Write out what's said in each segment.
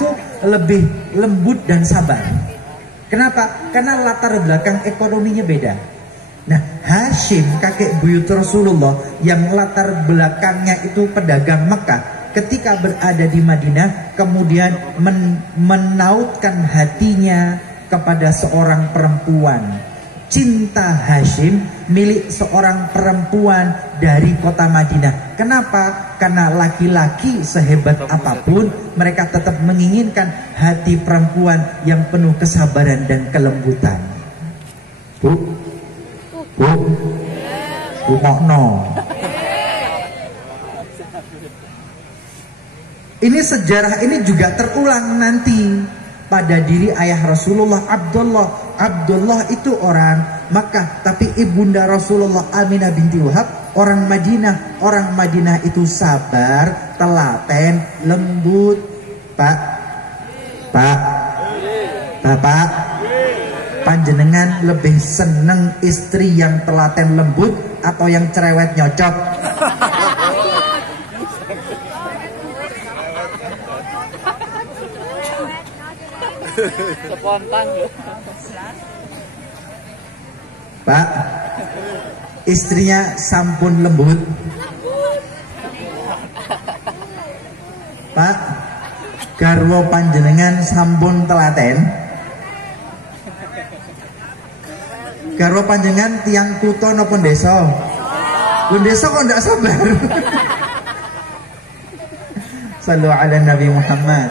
itu lebih lembut dan sabar. Kenapa? Karena latar belakang ekonominya beda. Nah, Hashim kakek buyut Rasulullah yang latar belakangnya itu pedagang Mekah, ketika berada di Madinah kemudian menautkan hatinya kepada seorang perempuan. Cinta Hashim milik seorang perempuan dari kota Madinah. Kenapa? Karena laki-laki sehebat apapun mereka tetap menginginkan hati perempuan yang penuh kesabaran dan kelembutan. Bu Mokno. Ini sejarah ini juga terulang nanti pada diri ayah Rasulullah, Abdullah. Abdullah itu orang Makkah, tapi ibunda Rasulullah Aminah binti Wahab orang Madinah. Orang Madinah itu sabar, telaten, lembut. Bapak, panjenengan lebih seneng istri yang telaten lembut atau yang cerewet nyocot? Spontan. Pak, istrinya sampun lembut. Pak, garwa panjenengan sampun telaten. Garwa panjenengan tiang kutha napa desa? Desa kok ndak sabar. Sallu ala Nabi Muhammad.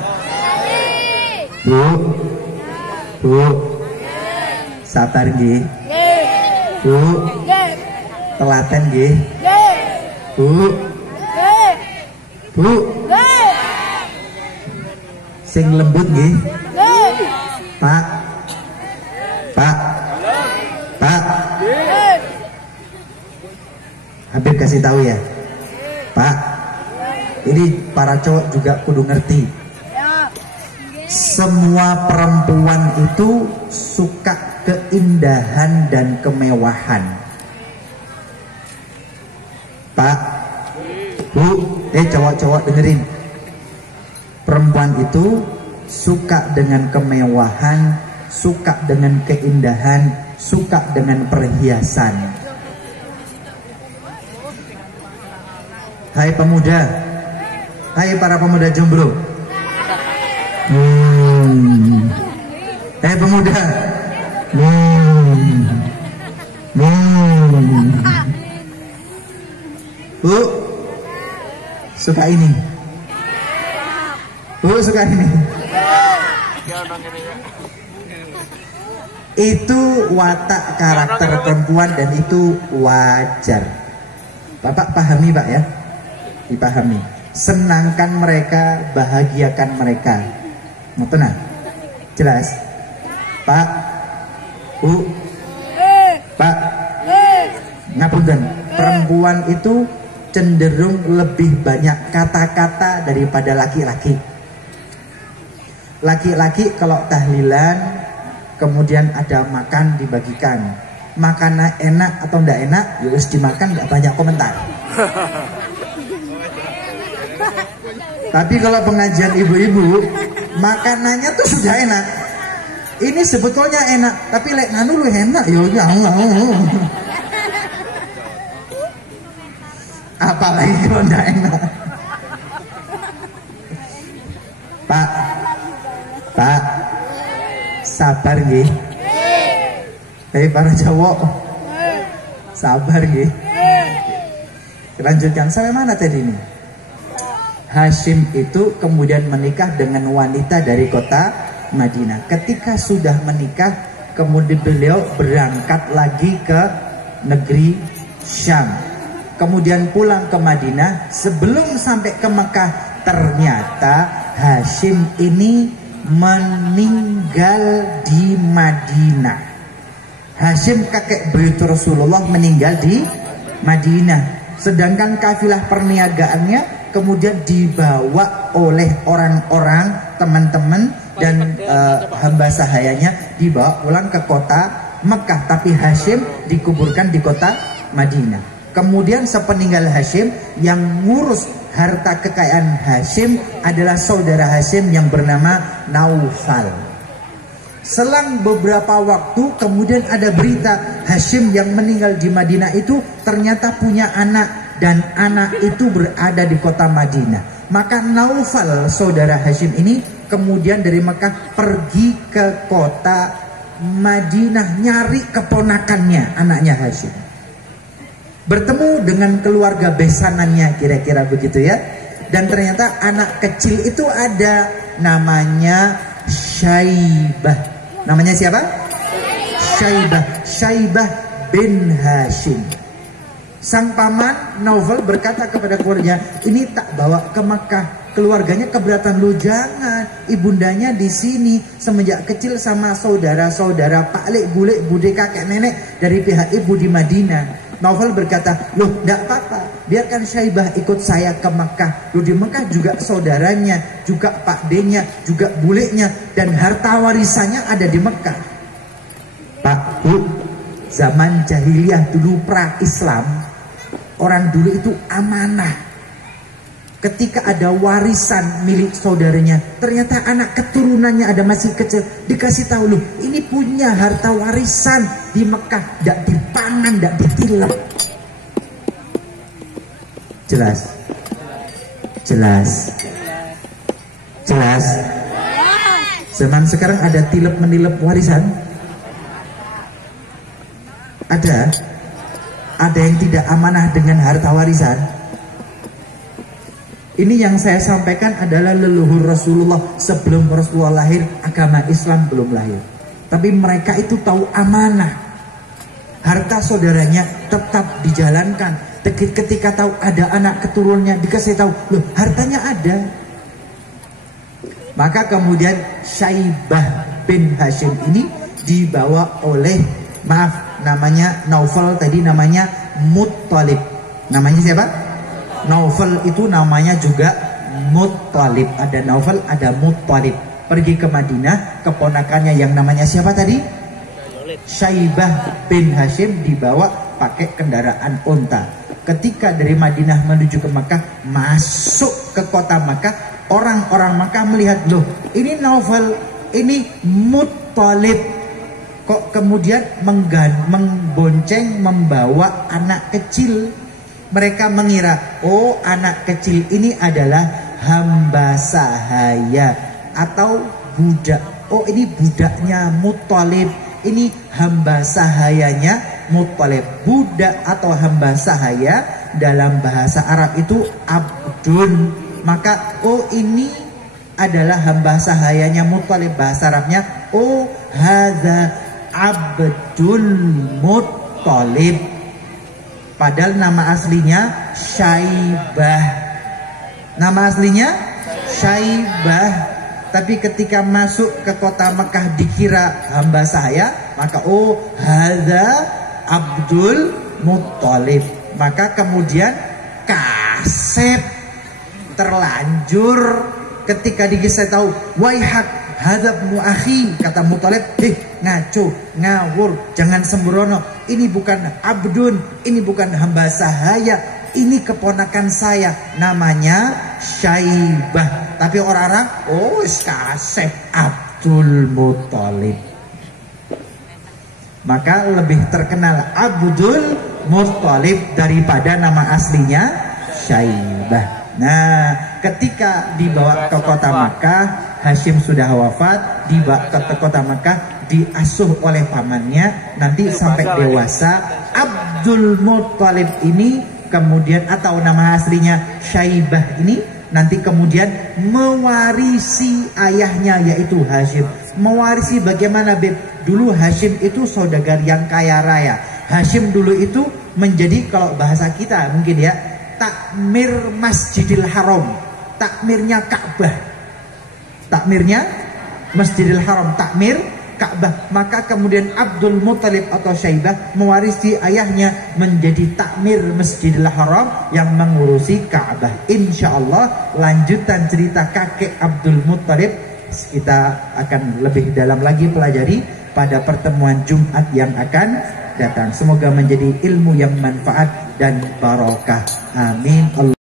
Bu, sabar nggih. Bu, telaten nggih. Bu, sing lembut nggih. Pak. Habib kasih tahu ya, Pak. Ini para cowok juga kudu ngerti. Semua perempuan itu suka keindahan dan kemewahan. Pak, Bu, cowok-cowok dengerin. Perempuan itu suka dengan kemewahan, suka dengan keindahan, suka dengan perhiasan. Hai pemuda, hai para pemuda jomblo. Pemuda. Bu, suka ini. Bu, suka ini. Itu watak karakter perempuan dan itu wajar. Bapak pahami Pak ya? Dipahami. Senangkan mereka, bahagiakan mereka. Mau tenang? Jelas? Pak, Bu, Pak, ngapunten. Perempuan itu cenderung lebih banyak kata-kata daripada laki-laki. Laki-laki kalau tahlilan, kemudian ada makan dibagikan. Makannya enak atau enggak enak, ya harus dimakan, enggak banyak komentar. Tapi kalau pengajian ibu-ibu, makanannya tuh sudah enak. Ini sebetulnya enak, tapi lek nganu lu enak, ya Allah. Apalagi kalau enggak enak. Pak, sabar nggih. Para cowok, sabar nggih. Lanjutkan sampai mana tadi ini? Hashim itu kemudian menikah dengan wanita dari kota Madinah. Ketika sudah menikah, kemudian beliau berangkat lagi ke negeri Syam. Kemudian pulang ke Madinah. Sebelum sampai ke Mekah, ternyata Hashim ini meninggal di Madinah. Hashim kakek buyut Rasulullah meninggal di Madinah. Sedangkan kafilah perniagaannya kemudian dibawa oleh orang-orang teman-teman dan hamba sahayanya dibawa pulang ke kota Mekah, tapi Hashim dikuburkan di kota Madinah. Kemudian sepeninggal Hashim yang ngurus harta kekayaan Hashim adalah saudara Hashim yang bernama Naufal. Selang beberapa waktu kemudian ada berita Hashim yang meninggal di Madinah itu ternyata punya anak, dan anak itu berada di kota Madinah. Maka Naufal saudara Hashim ini kemudian dari Mekah pergi ke kota Madinah nyari keponakannya, anaknya Hashim. Bertemu dengan keluarga besanannya, kira-kira begitu ya. Dan ternyata anak kecil itu ada, namanya Syaibah. Namanya siapa? Syaibah bin Hashim. Sang paman Naufal berkata kepada keluarganya, ini tak bawa ke Mekah. Keluarganya keberatan, lu jangan, ibundanya di sini semenjak kecil sama saudara-saudara, pak lek, bule, bude, kakek, nenek dari pihak ibu di Madinah. Naufal berkata, loh enggak apa-apa, biarkan Syaibah ikut saya ke Mekah. Loh di Mekah juga saudaranya, juga pak D-nya, juga bulenya, dan harta warisannya ada di Mekah. Pak, Bu, zaman jahiliyah dulu pra-Islam, orang dulu itu amanah. Ketika ada warisan milik saudaranya, ternyata anak keturunannya ada masih kecil, dikasih tahu, loh ini punya harta warisan di Mekah, tidak dipangan, tidak ditilep. Jelas? Zaman sekarang ada tilep menilep warisan? Ada yang tidak amanah dengan harta warisan? Ini yang saya sampaikan adalah leluhur Rasulullah sebelum Rasulullah lahir, agama Islam belum lahir. Tapi mereka itu tahu amanah. Harta saudaranya tetap dijalankan. Ketika tahu ada anak keturunannya, dikasih tahu, loh hartanya ada. Maka kemudian Syaibah bin Hashim ini dibawa oleh, maaf, namanya Naufal, tadi namanya Muttalib. Namanya siapa? Naufal itu namanya juga Muttalib. Ada Naufal, ada Muttalib. Pergi ke Madinah, keponakannya yang namanya siapa tadi? Syaibah bin Hashim dibawa pakai kendaraan unta. Ketika dari Madinah menuju ke Makkah, masuk ke kota Makkah, orang-orang Makkah melihat, loh ini Naufal, ini Muttalib, kok kemudian membonceng, membawa anak kecil. Mereka mengira, oh anak kecil ini adalah hamba sahaya atau budak. Oh ini budaknya Muttalib, ini hamba sahayanya Muttalib. Budak atau hamba sahaya dalam bahasa Arab itu abdun. Maka oh ini adalah hamba sahayanya Muttalib. Bahasa Arabnya, oh hadza abdul Muttalib. Padahal nama aslinya Syaibah. Nama aslinya Syaibah. Tapi ketika masuk ke kota Mekah dikira hamba sahaya, maka oh hadza Abdul Muttalib. Maka kemudian kasep, terlanjur ketika dikasih tahu, waihak hadza ibnu akhi, kata Muttalib, ngaco, ngawur, jangan sembrono. Ini bukan abdun, ini bukan hamba sahaya, ini keponakan saya, namanya Syaibah. Tapi orang-orang, oh kasep Abdul Muttalib. Maka lebih terkenal Abdul Muttalib daripada nama aslinya Syaibah. Nah, ketika dibawa ke kota Makkah, Hashim sudah wafat, dibawa ke kota Makkah, diasuh oleh pamannya, nanti sampai dewasa. Abdul Muttalib ini kemudian, atau nama aslinya Syaibah ini, nanti kemudian mewarisi ayahnya yaitu Hashim. Mewarisi bagaimana, Beb? Dulu Hashim itu saudagar yang kaya raya. Hashim dulu itu menjadi, kalau bahasa kita mungkin ya, takmir Masjidil Haram, takmirnya Ka'bah, takmirnya Masjidil Haram, takmir Ka'bah. Maka kemudian Abdul Muttalib atau Syaibah mewarisi ayahnya menjadi takmir Masjidil Haram yang mengurusi Ka'bah. Insya Allah lanjutan cerita kakek Abdul Muttalib kita akan lebih dalam lagi pelajari pada pertemuan Jumat yang akan datang. Semoga menjadi ilmu yang manfaat dan barokah. Amin.